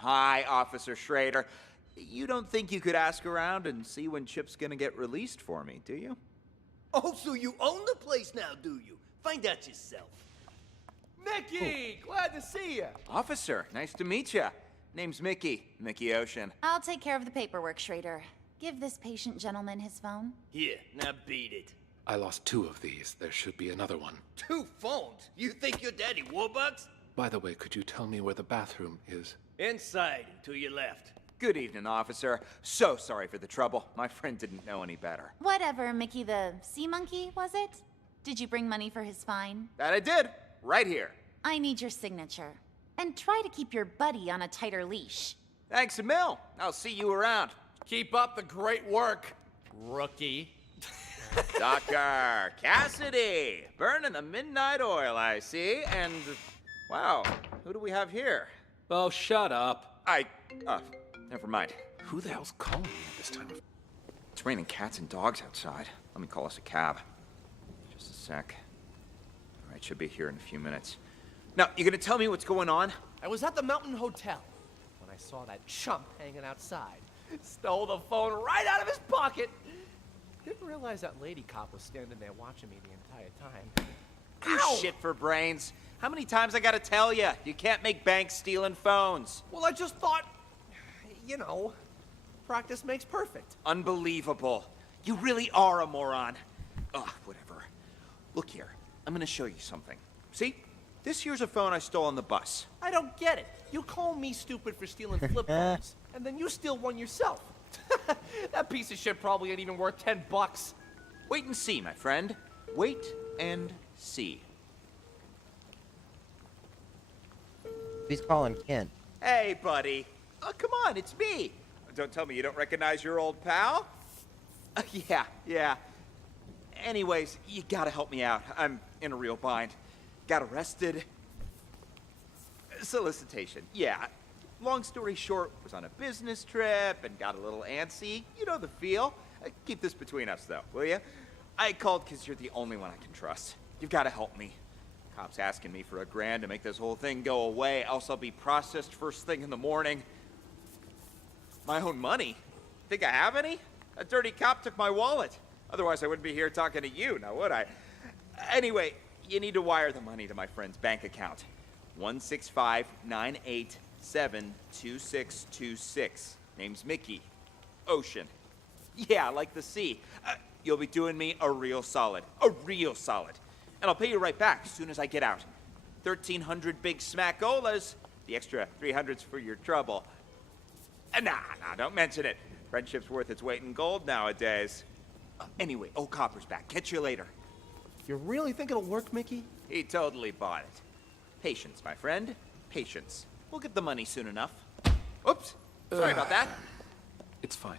Hi, Officer Schrader. You don't think you could ask around and see when Chip's gonna get released for me, do you? Oh, so you own the place now, do you? Find out yourself. Mickey! Glad to see you. Officer, nice to meet you. Name's Mickey. Mickey Ocean. I'll take care of the paperwork, Schrader. Give this patient gentleman his phone. Here, now beat it. I lost 2 of these. There should be another one. 2 phones? You think you're Daddy Warbucks? By the way, could you tell me where the bathroom is? Inside and to your left. Good evening, officer. So sorry for the trouble. My friend didn't know any better. Whatever, Mickey the sea monkey, was it? Did you bring money for his fine? That I did. Right here. I need your signature. And try to keep your buddy on a tighter leash. Thanks a mil. I'll see you around. Keep up the great work, rookie. Dr. Cassidy, burning the midnight oil, I see. And, wow, who do we have here? Oh, shut up. Never mind. Who the hell's calling me at this time of... It's raining cats and dogs outside. Let me call us a cab. Just a sec. All right, should be here in a few minutes. Now, you gonna tell me what's going on? I was at the Mountain Hotel when I saw that chump hanging outside. Stole the phone right out of his pocket. Didn't realize that lady cop was standing there watching me the entire time. You Ow! shit for brains. How many times I gotta tell you? You can't make banks stealing phones. Well, I just thought, you know, practice makes perfect. Unbelievable. You really are a moron. Ugh, whatever. Look here. I'm gonna show you something. See? This here's a phone I stole on the bus. I don't get it. You call me stupid for stealing flip phones, and then you steal one yourself. That piece of shit probably ain't even worth $10. Wait and see, my friend. Wait and see. He's calling Kent. Hey, buddy. Oh, come on, it's me. Don't tell me you don't recognize your old pal. Yeah. Anyways, you gotta help me out. I'm in a real bind. Got arrested. Solicitation, yeah. Long story short, was on a business trip and got a little antsy. You know the feel. Keep this between us, though, will you? I called because you're the only one I can trust. You've got to help me. Cops asking me for $1,000 to make this whole thing go away, else I'll be processed first thing in the morning. My own money? Think I have any? A dirty cop took my wallet. Otherwise, I wouldn't be here talking to you, now would I? Anyway, you need to wire the money to my friend's bank account. 165-987-2626. Name's Mickey. Ocean. Yeah, like the sea. You'll be doing me a real solid. A real solid. And I'll pay you right back as soon as I get out. 1,300 big smackolas. The extra 300's for your trouble. Nah, don't mention it. Friendship's worth its weight in gold nowadays. Anyway, old Copper's back. Catch you later. You really think it'll work, Mickey? He totally bought it. Patience, my friend. Patience. We'll get the money soon enough. Oops. Sorry about that. It's fine.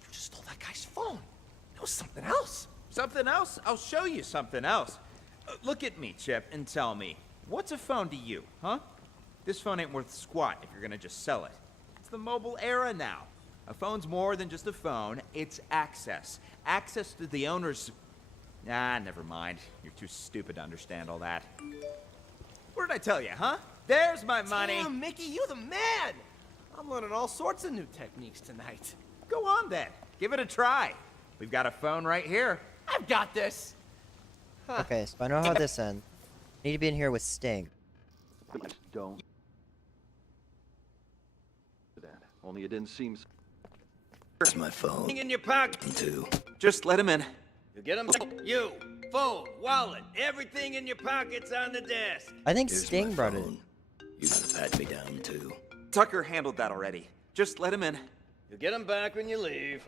You just stole that guy's phone. It was something else. Something else? I'll show you something else. Look at me, Chip, and tell me, what's a phone to you, huh? This phone ain't worth squat if you're gonna just sell it. It's the mobile era now. A phone's more than just a phone, it's access. Access to the owner's... Ah, never mind. You're too stupid to understand all that. What did I tell you, huh? There's my money. Damn, Mickey, you the man. I'm learning all sorts of new techniques tonight. Go on then. Give it a try. We've got a phone right here. I've got this. Huh. Okay, so I know how this ends. I need to be in here with Sting. Don't. That. Only it didn't seem. Where's my phone? In your pocket, too. Just let him in. You get him? You, phone, wallet, everything in your pocket's on the desk. I think Here's Sting my brought it. phone. You gotta pat me down, too. Tucker handled that already. Just let him in. You'll get him back when you leave.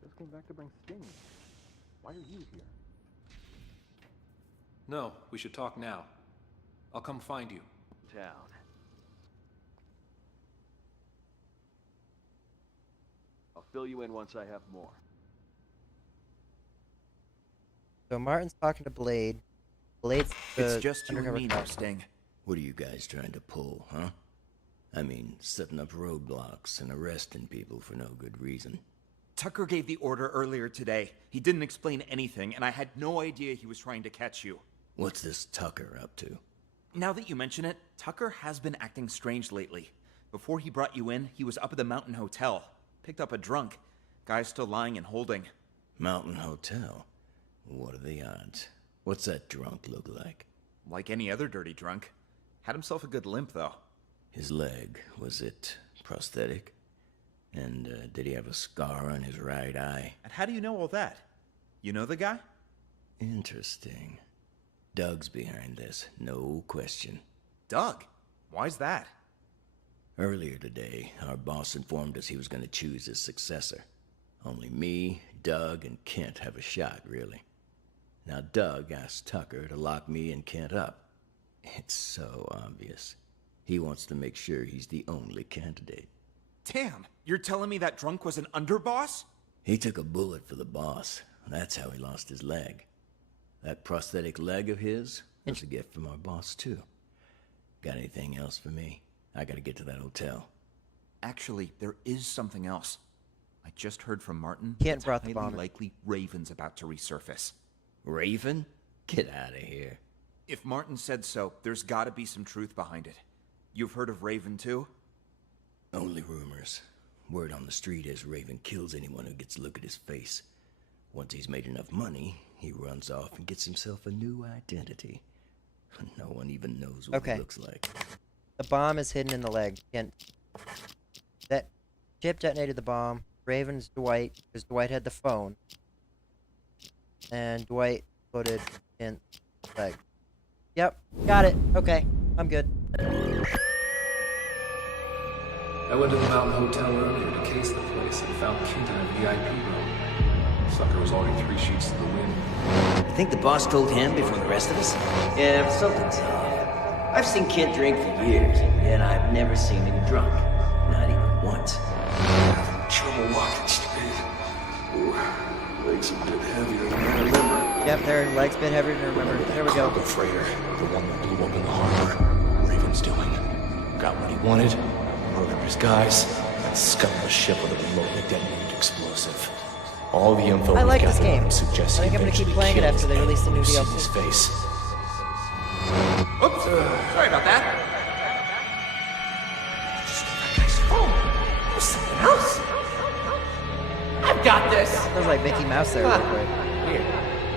Just came back to bring Sting. Why are you here? No, we should talk now. I'll come find you. Town. I'll fill you in once I have more. So Martin's talking to Blade. Blade's the It's just you and undercover me now, cop. Sting. What are you guys trying to pull, huh? I mean, setting up roadblocks and arresting people for no good reason. Tucker gave the order earlier today. He didn't explain anything, and I had no idea he was trying to catch you. What's this Tucker up to? Now that you mention it, Tucker has been acting strange lately. Before he brought you in, he was up at the Mountain Hotel. Picked up a drunk. Guy's still lying and holding. Mountain Hotel? What are the odds? What's that drunk look like? Like any other dirty drunk. Had himself a good limp, though. His leg, was it prosthetic? And did he have a scar on his right eye? And how do you know all that? You know the guy? Interesting. Doug's behind this, no question. Doug? Why's that? Earlier today, our boss informed us he was going to choose his successor. Only me, Doug, and Kent have a shot, really. Now Doug asked Tucker to lock me and Kent up. It's so obvious. He wants to make sure he's the only candidate. Damn, you're telling me that drunk was an underboss? He took a bullet for the boss. That's how he lost his leg. That prosthetic leg of his was a gift from our boss, too. Got anything else for me? I gotta get to that hotel. Actually, there is something else. I just heard from Martin. Kent it's brought the highly bomb. likely Raven's about to resurface. Raven? Get out of here. If Martin said so, there's gotta be some truth behind it. You've heard of Raven, too? Only rumors. Word on the street is Raven kills anyone who gets a look at his face. Once he's made enough money, he runs off and gets himself a new identity. No one even knows what he looks like. The bomb is hidden in the leg. Kent. That Chip detonated the bomb. Raven's Dwight, because Dwight had the phone. And Dwight put Kent's leg. Yep, got it. Okay, I'm good. I went to the Mountain Hotel earlier to case the place and found Kent in a VIP room. Sucker was already 3 sheets to the wind. You think the boss told him before the rest of us? Yeah, but something's off. I've seen Kent drink for years, and I've never seen him drunk. Not even once. Having trouble walking straight. Ooh, legs a bit heavier than I remember. Yep, their legs a bit heavier than I remember. There we go. Cargo freighter, the one that blew up in the harbor. Raven's doing. Got what he wanted, murdered his guys, and scuttled the ship with a remotely detonated explosive. All the info I like we've this gathered game. suggests I think he I'm gonna keep eventually playing it killed after they his release the new I've seen DLC. his face. Oops, sorry about that. There's something else. I've got this. Sounds like Mickey Mouse there, real quick. Weird.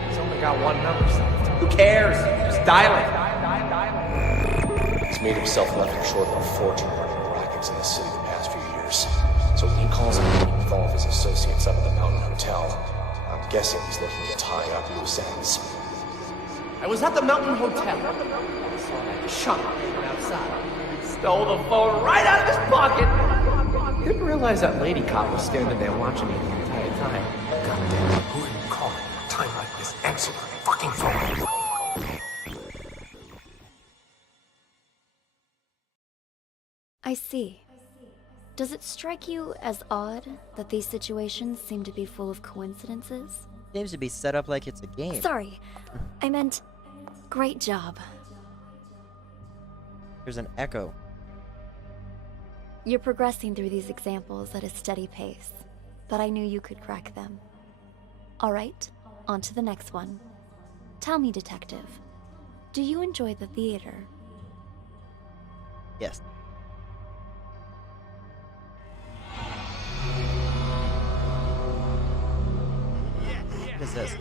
He's only got one number saved. Who cares? Just dial it. He's made himself nothing short of a fortune running rackets in the city the past few years. So when he calls a meeting with all of his associates up at the Mountain Hotel, I'm guessing he's looking to tie up loose ends. I was at the Mountain Hotel. I saw that chump hanging outside. Stole the phone right out of his pocket. Didn't realize that lady cop was standing there watching me the entire time. Goddamn, who are you calling at a time like this? Answer the fucking phone. I see. Does it strike you as odd that these situations seem to be full of coincidences? Seems to be set up like it's a game. Sorry, I meant great job. There's an echo. You're progressing through these examples at a steady pace, but I knew you could crack them. All right, on to the next one. Tell me, detective, do you enjoy the theater? Yes. What is this?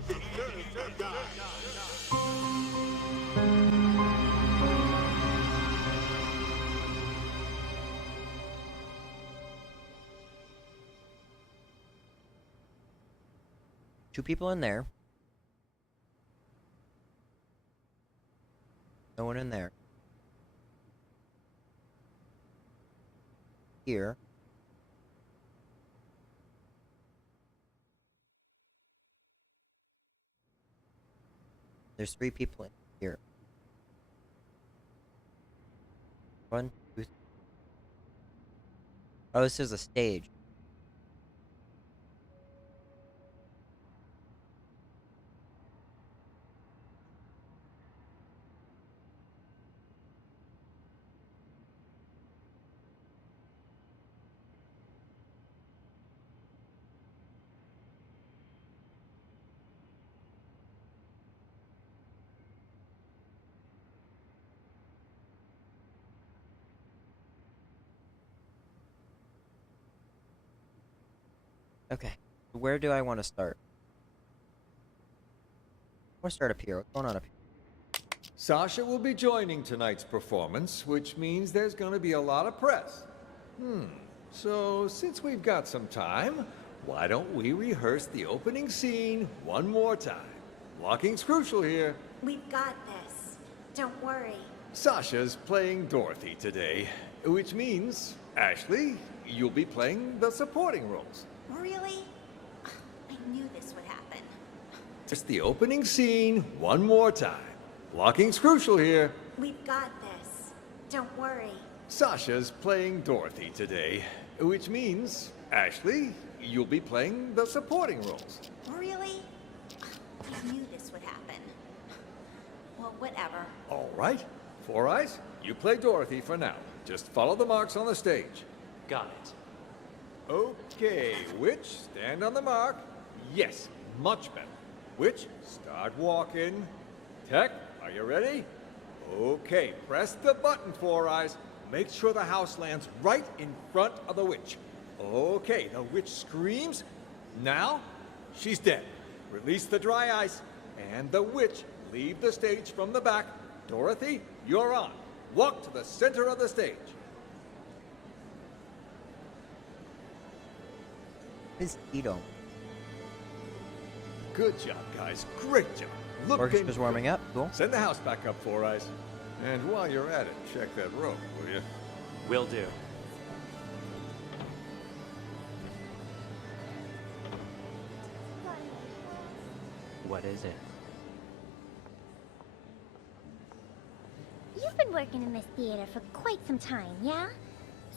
Two people in there. No one in there. Here. There's 3 people in here. 1, 2. Oh, this is a stage. Okay. Where do I want to start? I want to start up here. What's going on up here? Sasha will be joining tonight's performance, which means there's gonna be a lot of press. So since we've got some time, why don't we rehearse the opening scene one more time? Blocking's crucial here. We've got this. Don't worry. Sasha's playing Dorothy today, which means, Ashley, you'll be playing the supporting roles. Really? I knew this would happen. Just the opening scene one more time. Blocking's crucial here. We've got this. Don't worry. Sasha's playing Dorothy today, which means, Ashley, you'll be playing the supporting roles. Really? I knew this would happen. Well, whatever. All right. Four Eyes, you play Dorothy for now. Just follow the marks on the stage. Got it. Okay, Witch, stand on the mark. Yes, much better. Witch, start walking. Tech, are you ready? Okay, press the button, Four Eyes. Make sure the house lands right in front of the witch. Okay, the witch screams. Now, she's dead. Release the dry ice, and the witch leave the stage from the back. Dorothy, you're on. Walk to the center of the stage. His Tito. Good job, guys. Great job. Orchestra's warming up. Cool. Send the house back up, Four Eyes. And while you're at it, check that rope, will you? Will do. What is it? You've been working in this theater for quite some time, yeah?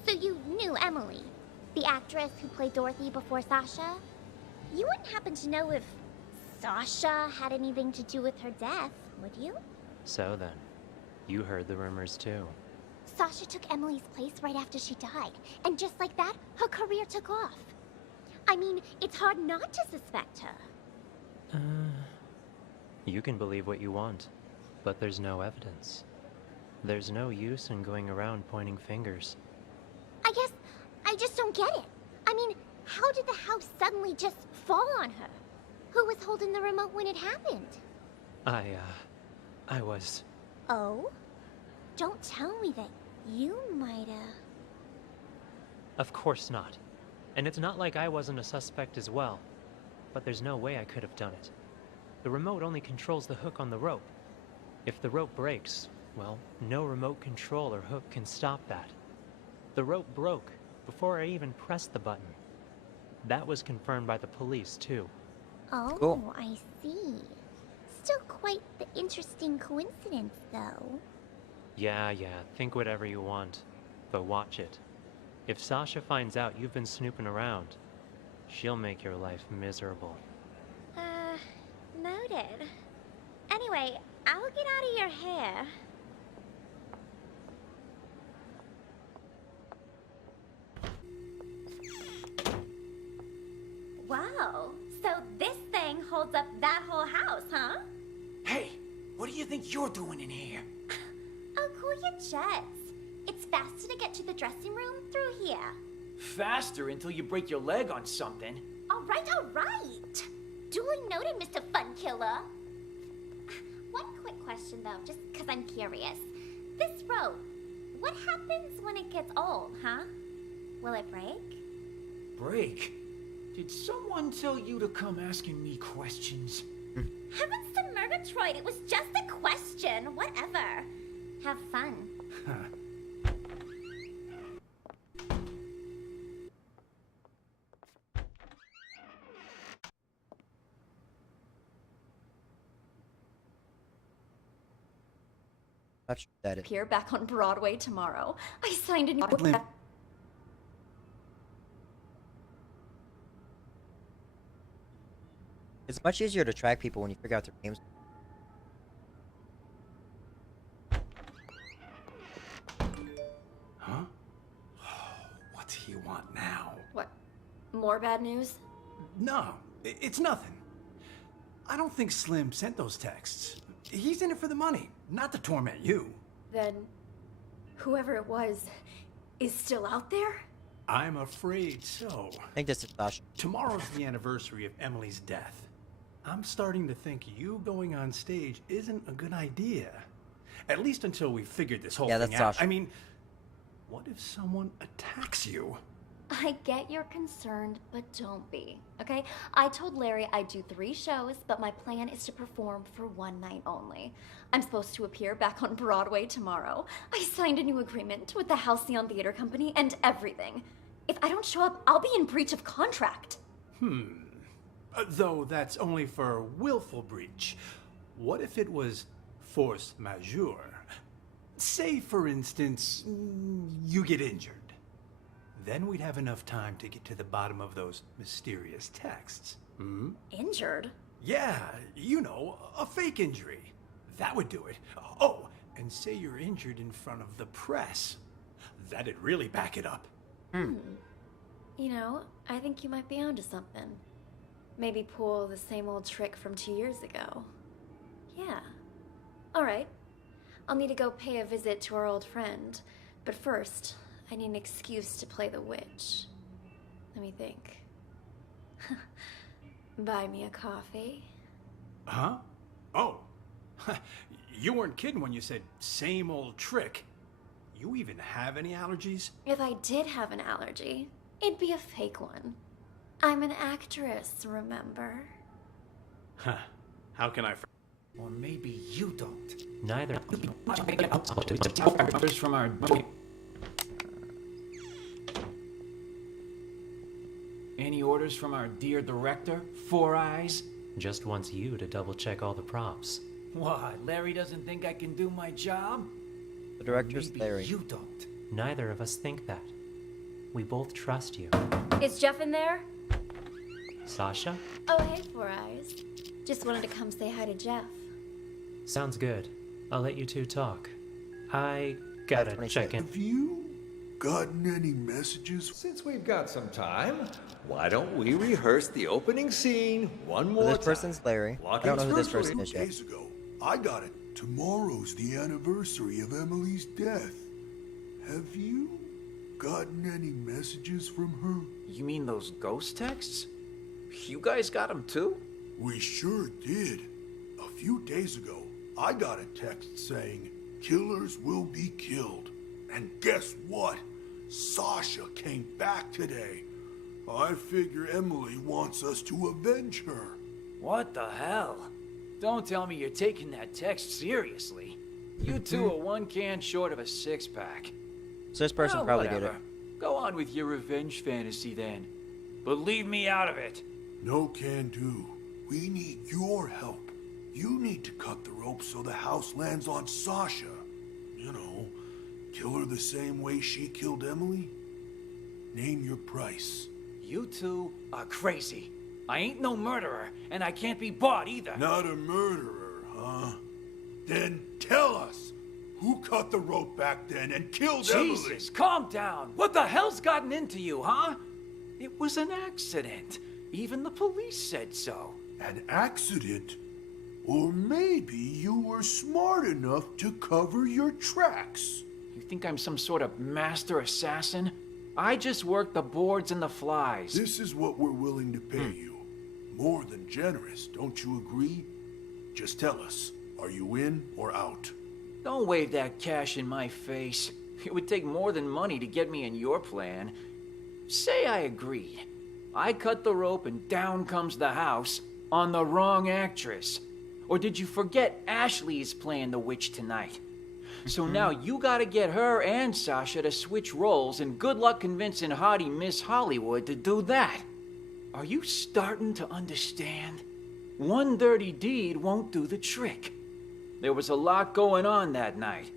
So you knew Emily, the actress who played Dorothy before Sasha? You wouldn't happen to know if Sasha had anything to do with her death, would you? So then, you heard the rumors too. Sasha took Emily's place right after she died, and just like that, her career took off. I mean, it's hard not to suspect her. You can believe what you want, but there's no evidence. There's no use in going around pointing fingers. I guess I just don't get it. I mean, how did the house suddenly just fall on her? Who was holding the remote when it happened? I was... Oh? Don't tell me that you might've... Of course not. And it's not like I wasn't a suspect as well. But there's no way I could have done it. The remote only controls the hook on the rope. If the rope breaks, well, no remote control or hook can stop that. The rope broke before I even pressed the button. That was confirmed by the police, too. Oh, Cool. I see. Still quite the interesting coincidence, though. Yeah, think whatever you want. But watch it. If Sasha finds out you've been snooping around, she'll make your life miserable. Noted. Anyway, I'll get out of your hair. Wow, so this thing holds up that whole house, huh? Hey, what do you think you're doing in here? Oh, cool your jets. It's faster to get to the dressing room through here. Faster until you break your leg on something. All right. Duly noted, Mr. Fun Killer. One quick question, though, just because I'm curious. This rope, what happens when it gets old, huh? Will it break? Break? Did someone tell you to come asking me questions? Heavens to Murgatroyd, it was just a question. Whatever. Have fun. Not sure what that is. Appear back on Broadway tomorrow. I signed a new... It's much easier to track people when you figure out their names. Huh? What do you want now? What? More bad news? No, it's nothing. I don't think Slim sent those texts. He's in it for the money, not to torment you. Then, whoever it was, is still out there? I'm afraid so. I think this is Sasha. Tomorrow's the anniversary of Emily's death. I'm starting to think you going on stage isn't a good idea. At least until we've figured this whole Yeah, thing that's out. Sasha. I mean, what if someone attacks you? I get you're concerned, but don't be, okay? I told Larry I'd do 3 shows, but my plan is to perform for 1 night only. I'm supposed to appear back on Broadway tomorrow. I signed a new agreement with the Halcyon Theater Company and everything. If I don't show up, I'll be in breach of contract. Though that's only for willful breach. What if it was force majeure? Say, for instance, you get injured. Then we'd have enough time to get to the bottom of those mysterious texts. Hmm? Injured? Yeah, you know, a fake injury. That would do it. Oh, and say you're injured in front of the press. That'd really back it up. You know, I think you might be onto something. Maybe pull the same old trick from 2 years ago. Yeah. All right. I'll need to go pay a visit to our old friend. But first, I need an excuse to play the witch. Let me think. Buy me a coffee? Huh? Oh. You weren't kidding when you said same old trick. You even have any allergies? If I did have an allergy, it'd be a fake one. I'm an actress, remember? Huh. How can I... Or maybe you don't. Neither. Orders from our... Any orders from our dear director, Four Eyes? Just wants you to double check all the props. What, Larry doesn't think I can do my job? The director's Maybe Larry. you don't. Neither of us think that. We both trust you. Is Jeff in there? Sasha? Oh, hey, Four Eyes. Just wanted to come say hi to Jeff. Sounds good. I'll let you two talk. I gotta check in. Have you gotten any messages? Since we've got some time, why don't we rehearse the opening scene one more So time? this person's Larry. I don't know who this person is 2 yet. days ago, I got it. Tomorrow's the anniversary of Emily's death. Have you gotten any messages from her? You mean those ghost texts? You guys got them too? We sure did. A few days ago, I got a text saying, "Killers will be killed." And guess what? Sasha came back today. I figure Emily wants us to avenge her. What the hell? Don't tell me you're taking that text seriously. You two are one can short of a six-pack. So this person probably did it. whatever. Go on with your revenge fantasy then. But leave me out of it. No can do. We need your help. You need to cut the rope so the house lands on Sasha. You know, kill her the same way she killed Emily. Name your price. You two are crazy. I ain't no murderer, and I can't be bought either. Not a murderer, huh? Then tell us, who cut the rope back then and killed Emily? Jesus, calm down. What the hell's gotten into you, huh? It was an accident. Even the police said so. An accident? Or maybe you were smart enough to cover your tracks. You think I'm some sort of master assassin? I just work the boards and the flies. This is what we're willing to pay you. More than generous, don't you agree? Just tell us, are you in or out? Don't wave that cash in my face. It would take more than money to get me in your plan. Say I agreed. I cut the rope and down comes the house on the wrong actress. Or did you forget Ashley is playing the witch tonight? So now you gotta get her and Sasha to switch roles, and good luck convincing haughty Miss Hollywood to do that. Are you starting to understand? One dirty deed won't do the trick. There was a lot going on that night.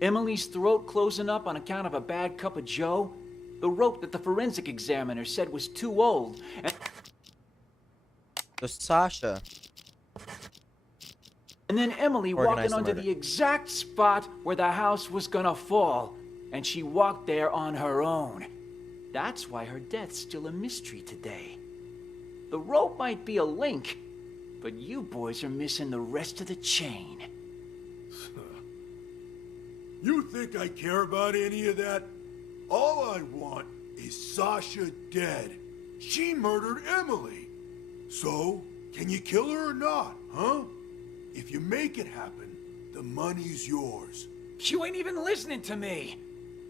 Emily's throat closing up on account of a bad cup of joe, the rope that the forensic examiner said was too old, and... So Sasha. And then Emily Organized walking the onto murder. the exact spot where the house was gonna fall, and she walked there on her own. That's why her death's still a mystery today. The rope might be a link, but you boys are missing the rest of the chain. You think I care about any of that? All I want is Sasha dead. She murdered Emily. So, can you kill her or not, huh? If you make it happen, the money's yours. You ain't even listening to me.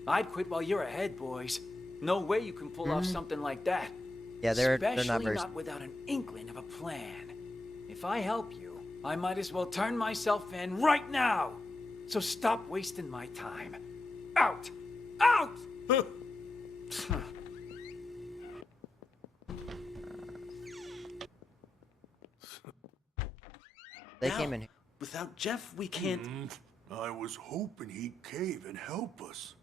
I'd quit while you're ahead, boys. No way you can pull off something like that. Yeah, they're Especially not very... not without an inkling of a plan. If I help you, I might as well turn myself in right now. So stop wasting my time. Out! Out! They came in here. Without Jeff, we can't... I was hoping he'd cave and help us.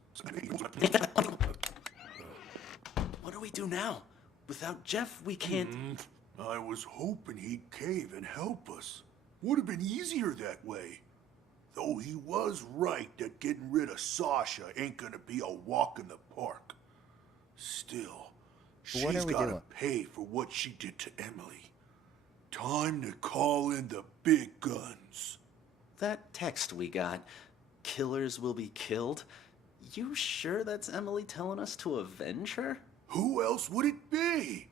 What do we do now? Without Jeff, we can't... I was hoping he'd cave and help us. Would have been easier that way. Though he was right that getting rid of Sasha ain't gonna be a walk in the park. Still, she's gotta pay for what she did to Emily. Time to call in the big guns. That text we got, killers will be killed. You sure that's Emily telling us to avenge her? Who else would it be?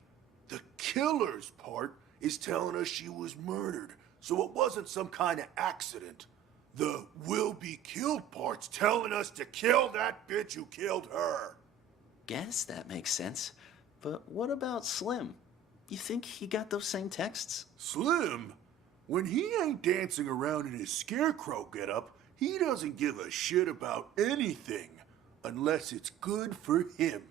The killer's part is telling us she was murdered, so it wasn't some kind of accident. The will be killed part's telling us to kill that bitch who killed her. Guess that makes sense. But what about Slim? You think he got those same texts? Slim? When he ain't dancing around in his scarecrow getup, he doesn't give a shit about anything. Unless it's good for him.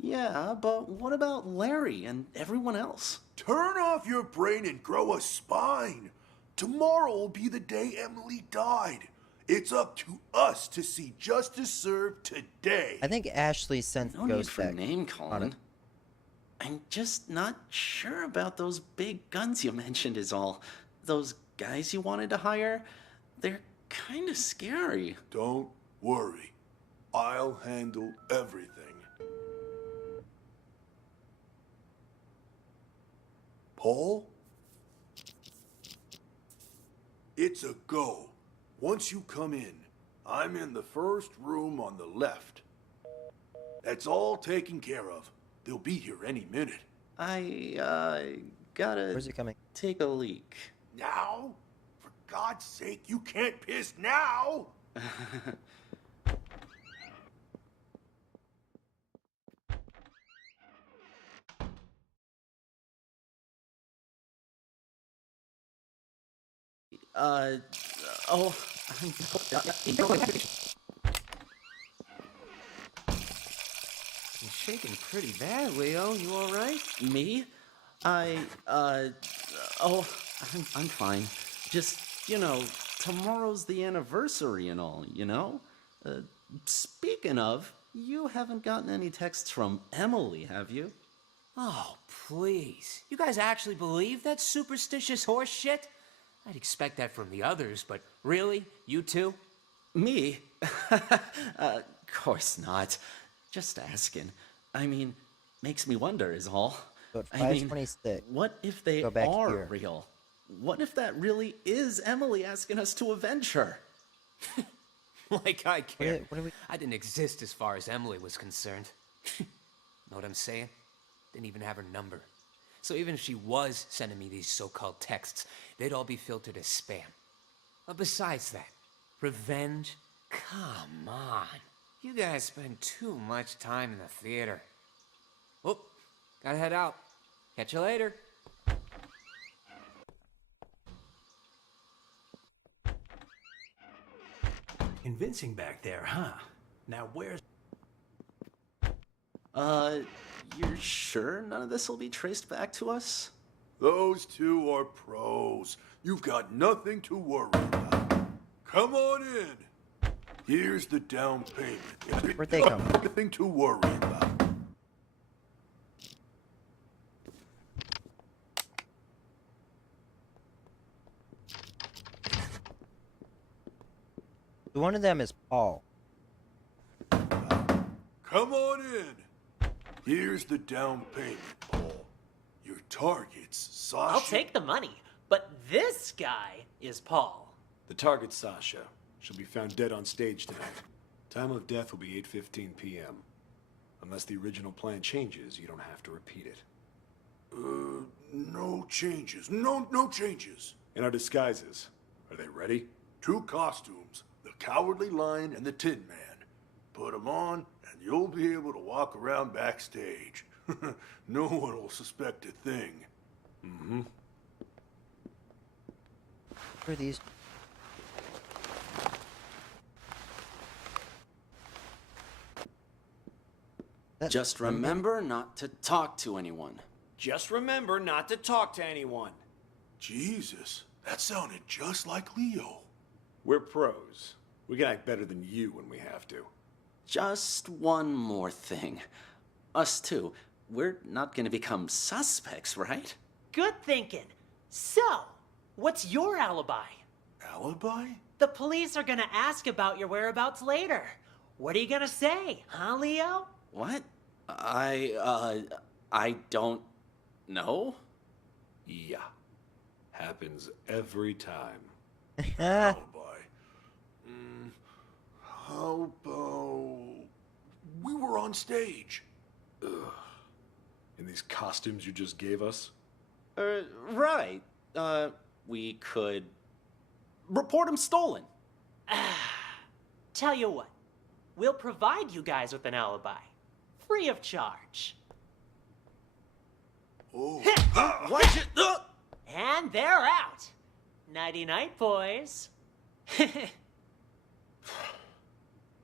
Yeah, but what about Larry and everyone else? Turn off your brain and grow a spine. Tomorrow will be the day Emily died. It's up to us to see justice served today. I think Ashley sent No the need ghost for back. name calling. I'm just not sure about those big guns you mentioned is all. Those guys you wanted to hire, they're kind of scary. Don't worry. I'll handle everything. Paul? It's a go. Once you come in, I'm in the first room on the left. That's all taken care of. They'll be here any minute. I gotta Where's he coming? take a leak. Now? For God's sake, you can't piss now! Oh, You're shaking pretty bad, Leo. You all right? me? I'm fine. Just, tomorrow's the anniversary and all, Speaking of, you haven't gotten any texts from Emily, have you? Oh, please. You guys actually believe that superstitious horse shit? I'd expect that from the others, but really? You too? Me? Of course not. Just asking. I mean, makes me wonder is all. But I mean, 526. what if they Go back are here. real? What if that really is Emily asking us to avenge her? Like I care. What do we... I didn't exist as far as Emily was concerned. Know what I'm saying? Didn't even have her number. So even if she was sending me these so-called texts, they'd all be filtered as spam. But besides that, revenge? Come on. You guys spend too much time in the theater. Oh, gotta head out. Catch you later. Convincing back there, huh? Now where's... You're sure none of this will be traced back to us? Those two are pros. You've got nothing to worry about. Come on in. Here's the down payment. Where'd they come? Nothing to worry about. One of them is Paul. Come on in. Here's the down payment, Paul. Your target's Sasha. I'll take the money, but this guy is Paul. The target's Sasha. She'll be found dead on stage tonight. Time of death will be 8:15 p.m. Unless the original plan changes, you don't have to repeat it. No changes. No changes. And our disguises, are they ready? 2 costumes, the Cowardly Lion and the Tin Man. Put them on, and you'll be able to walk around backstage. No one will suspect a thing. Mm-hmm. What are these? Just remember not to talk to anyone. Just remember not to talk to anyone. Jesus, that sounded just like Leo. We're pros. We can act better than you when we have to. Just one more thing. Us two, we're not gonna become suspects, right? Good thinking. So, what's your alibi? Alibi? The police are gonna ask about your whereabouts later. What are you gonna say, huh, Leo? What? I don't know. Yeah. Happens every time. Alibi. How about... we were on stage. Ugh. In these costumes you just gave us? Right. We could report him stolen. Tell you what, we'll provide you guys with an alibi. Free of charge. Oh. Watch it! And they're out. Nighty-night, boys.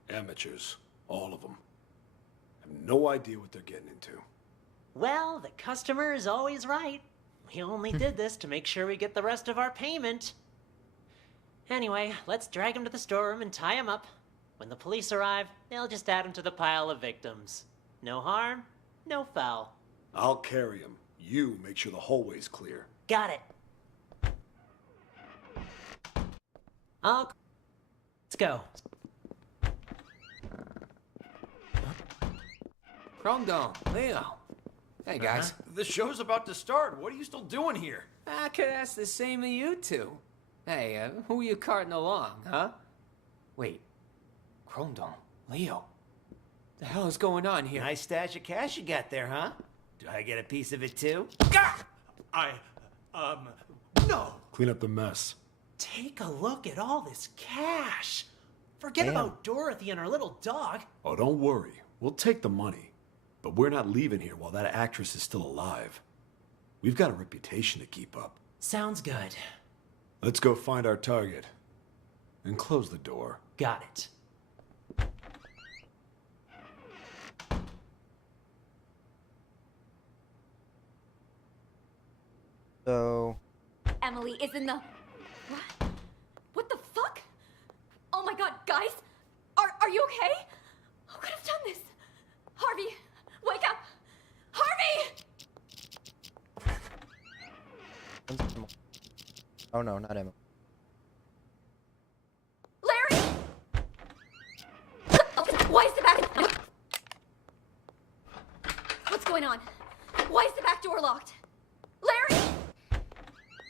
Amateurs. All of them. Have no idea what they're getting into. Well, the customer is always right. We only did this to make sure we get the rest of our payment. Anyway, let's drag him to the storeroom and tie him up. When the police arrive, they'll just add him to the pile of victims. No harm, no foul. I'll carry him. You make sure the hallway's clear. Got it. Let's go. Chrome Dome, Leo. Hey, guys. The show's about to start. What are you still doing here? I could ask the same of you two. Hey, who are you carting along, huh? Wait. Chrome Dome, Leo. The hell is going on here? Nice stash of cash you got there, huh? Do I get a piece of it too? No. Clean up the mess. Take a look at all this cash. Forget about Dorothy and her little dog. Oh, don't worry. We'll take the money. But we're not leaving here while that actress is still alive. We've got a reputation to keep up. Sounds good. Let's go find our target. And close the door. Got it. So... Emily is in the... What the fuck? Oh my god, guys! Are you okay? Who could have done this? Harvey, wake up! Harvey! Oh no, not Emma. Larry! Why is the back... What's going on? Why is the back door locked? Larry!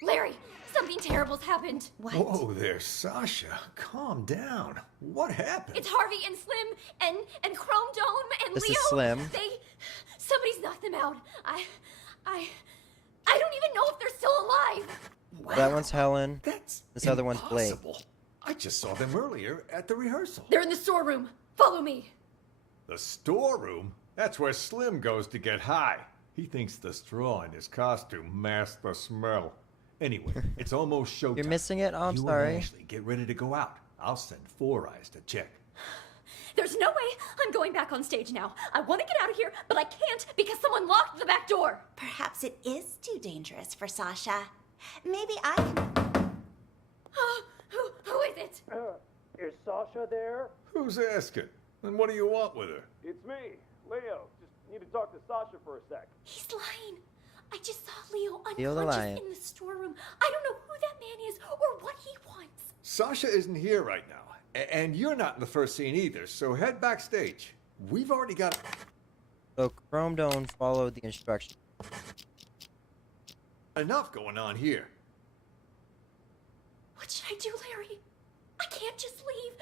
Larry, something terrible's happened. What? Whoa there, Sasha. Calm down. What happened? It's Harvey and Slim and Chrome Dome and This Leo. is Slim. Somebody's knocked them out. I don't even know if they're still alive. Wow. That one's Helen. That's this other one's Blake. I just saw them earlier at the rehearsal. They're in the storeroom. Follow me. The storeroom? That's where Slim goes to get high. He thinks the straw in his costume masks the smell. Anyway, it's almost showtime. You're missing it? Oh, I'm you sorry. and Ashley get ready to go out. I'll send Four Eyes to check. There's no way I'm going back on stage now. I want to get out of here, but I can't because someone locked the back door. Perhaps it is too dangerous for Sasha. Maybe I can... Who is it? Is Sasha there? Who's asking? And what do you want with her? It's me, Leo. Just need to talk to Sasha for a sec. He's lying. I just saw Leo Feel the unconscious lion. in the storeroom. I don't know who that man is or what he wants. Sasha isn't here right now. And you're not in the first scene either, so head backstage. We've already got... So Chrome Dome followed the instructions. enough going on here. What should I do, Larry? I can't just leave.